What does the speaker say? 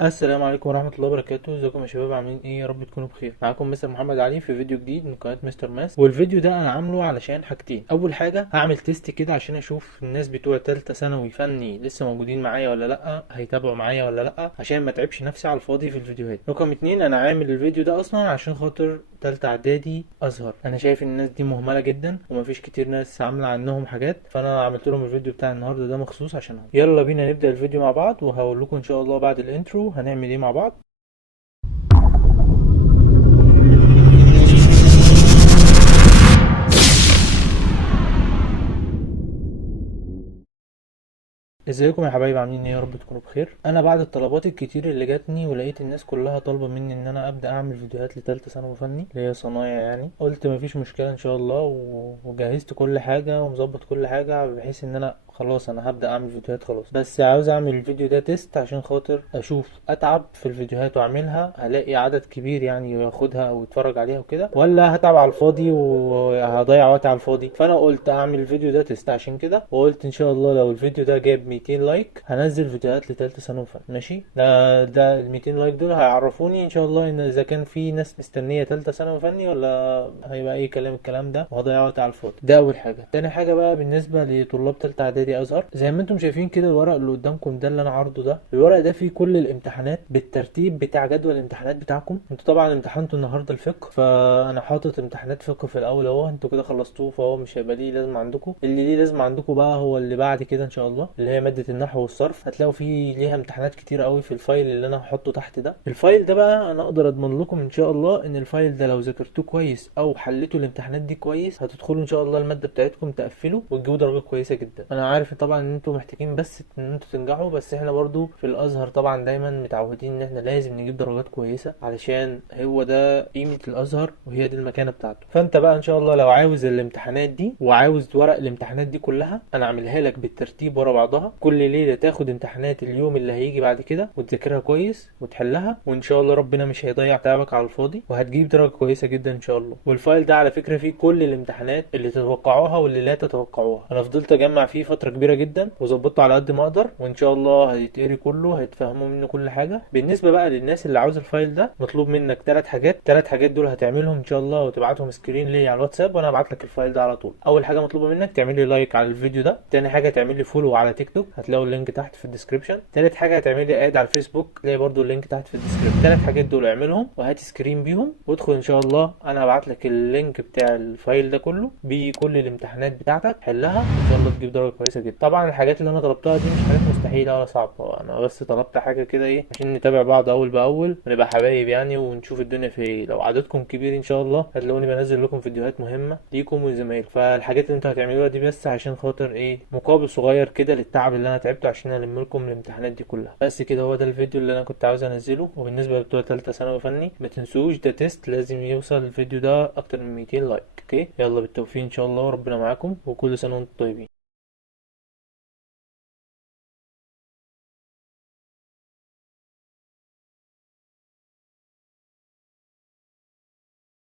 السلام عليكم ورحمة الله وبركاته. ازيكم يا شباب؟ عاملين ايه؟ يا رب تكونوا بخير. معاكم مستر محمد علي في فيديو جديد من قناة مستر ماس. والفيديو ده انا عامله علشان حاجتين. اول حاجة هعمل تيست كده عشان اشوف الناس بتوع تالتة ثانوي فني لسه موجودين معايا ولا لا، هيتابعوا معايا ولا لا، عشان ما تعبش نفسي على الفاضي في الفيديوهات. رقم اتنين، انا عامل الفيديو ده اصلا عشان خاطر تالتة اعدادي ازهر. انا شايف ان الناس دي مهملة جدا ومفيش كتير ناس عاملة عنهم حاجات، فانا عملت لهم الفيديو بتاع النهارده ده مخصوص عشانهم. يلا بينا نبدأ الفيديو مع بعض، وهقول لكم ان شاء الله بعد الانترو هنعمل ايه مع بعض. ازيكم يا حبايبي؟ عاملين ايه؟ يا رب تكونوا بخير. انا بعد الطلبات الكتير اللي جاتني ولقيت الناس كلها طالبه مني ان انا ابدا اعمل فيديوهات لتالتة ثانوي فني اللي هي صنايع، يعني قلت مفيش مشكله ان شاء الله، وجهزت كل حاجه ومظبط كل حاجه بحيث ان انا خلاص انا هبدا اعمل فيديوهات خلاص. بس عاوز اعمل الفيديو ده تيست عشان خاطر اشوف اتعب في الفيديوهات واعملها هلاقي عدد كبير يعني ياخدها او يتفرج عليها وكده، ولا هتعب على الفاضي وهضيع وقت على الفاضي. فانا قلت اعمل الفيديو ده تيست عشان كده، وقلت ان شاء الله لو الفيديو ده جاب 200 لايك هنزل فيديوهات لتالتة ثانوي فن. ماشي؟ ده ال 200 لايك دول هيعرفوني ان شاء الله ان اذا كان في ناس مستنيه تالتة ثانوي فني ولا هيبقى اي كلام الكلام ده وهضيع وقت على الفاضي. ده اول حاجه. تاني حاجه بقى بالنسبه لطلاب تالتة اعدادي ازهر، زي ما انتم شايفين كده الورق اللي قدامكم ده اللي انا عارضه ده، الورق ده فيه كل الامتحانات بالترتيب بتاع جدول الامتحانات بتاعكم. انتوا طبعا امتحنتوا النهارده الفقه، فانا حاطط امتحانات فقه في الاول اهو، انتوا كده خلصتوه فهو مش هيبقى ليه لازم عندكم. اللي ليه لازم عندكم بقى هو اللي بعد كده ان شاء الله، اللي هي ماده النحو والصرف. هتلاقوا فيه ليها امتحانات كتير قوي في الفايل اللي انا هحطه تحت ده. الفايل ده بقى انا اقدر اضمن لكم ان شاء الله ان الفايل ده لو ذاكرتوه كويس او حليتوا الامتحانات دي كويس هتدخلوا ان شاء الله الماده بتاعتكم تقفلوا وتجيبوا درجه كويسه جدا. انا عارف طبعا ان انتوا محتاجين بس ان انتوا تنجحوا، بس احنا برضو في الازهر طبعا دايما متعودين ان احنا لازم نجيب درجات كويسه علشان هو ده قيمه الازهر وهي دي المكانه بتاعته. فانت بقى ان شاء الله لو عاوز الامتحانات دي وعاوز ورق الامتحانات دي كلها انا اعملها لك بالترتيب ورا بعضها. كل ليله تاخد امتحانات اليوم اللي هيجي بعد كده وتذاكرها كويس وتحلها، وان شاء الله ربنا مش هيضيع تعبك على الفاضي وهتجيب درجه كويسه جدا ان شاء الله. والفايل ده على فكره فيه كل الامتحانات اللي تتوقعوها واللي لا تتوقعوها. انا فضلت اجمع فيه فتره كبيره جدا وظبطته على قد ما اقدر، وان شاء الله هيتقري كله، هيتفهموا منه كل حاجه. بالنسبه بقى للناس اللي عاوزه الفايل ده مطلوب منك ثلاث حاجات دول هتعملهم ان شاء الله وتبعتهم سكرين لي على الواتساب وانا هبعت لك الفايل ده على طول. اول حاجه مطلوبه منك تعمل لي لايك على الفيديو ده. تاني حاجه تعمل لي فولو على تيك توك، هتلاقوا اللينك تحت في الديسكربشن. تالت حاجه هتعمل لي اد على الفيسبوك، تلاقي برضو اللينك تحت في الديسكربشن. الثلاث حاجات دول اعملهم وهات سكرين بيهم وادخل ان شاء الله. انا هبعت لك اللينك بتاع الفايل ده كله بكل الامتحانات بتاعتك، حلها ان شاء الله تجيب درجه كويسه جدا. طبعا الحاجات اللي انا طلبتها دي مش حاجات مستحيله ولا صعبه، انا بس طلبت حاجه كده ايه عشان نتابع بعض اول باول ونبقى حبايب يعني ونشوف الدنيا في ايه. لو عددكم كبير ان شاء الله هتلاقوني بنزل لكم فيديوهات مهمه ليكم ولزمايلكم. فالحاجات اللي انتوا هتعملوها دي بس عشان خاطر ايه؟ مقابل صغير كده للتعب اللي انا تعبته عشان الم لكم الامتحانات دي كلها. بس كده هو ده الفيديو اللي انا كنت عاوز انزله. وبالنسبه لبتوع ثالثه ثانوي فني ما تنسوش ده تيست، لازم يوصل الفيديو ده اكتر من 200 لايك. اوكي، يلا بالتوفيق ان شاء الله وربنا معاكم وكل سنه وانتم طيبين.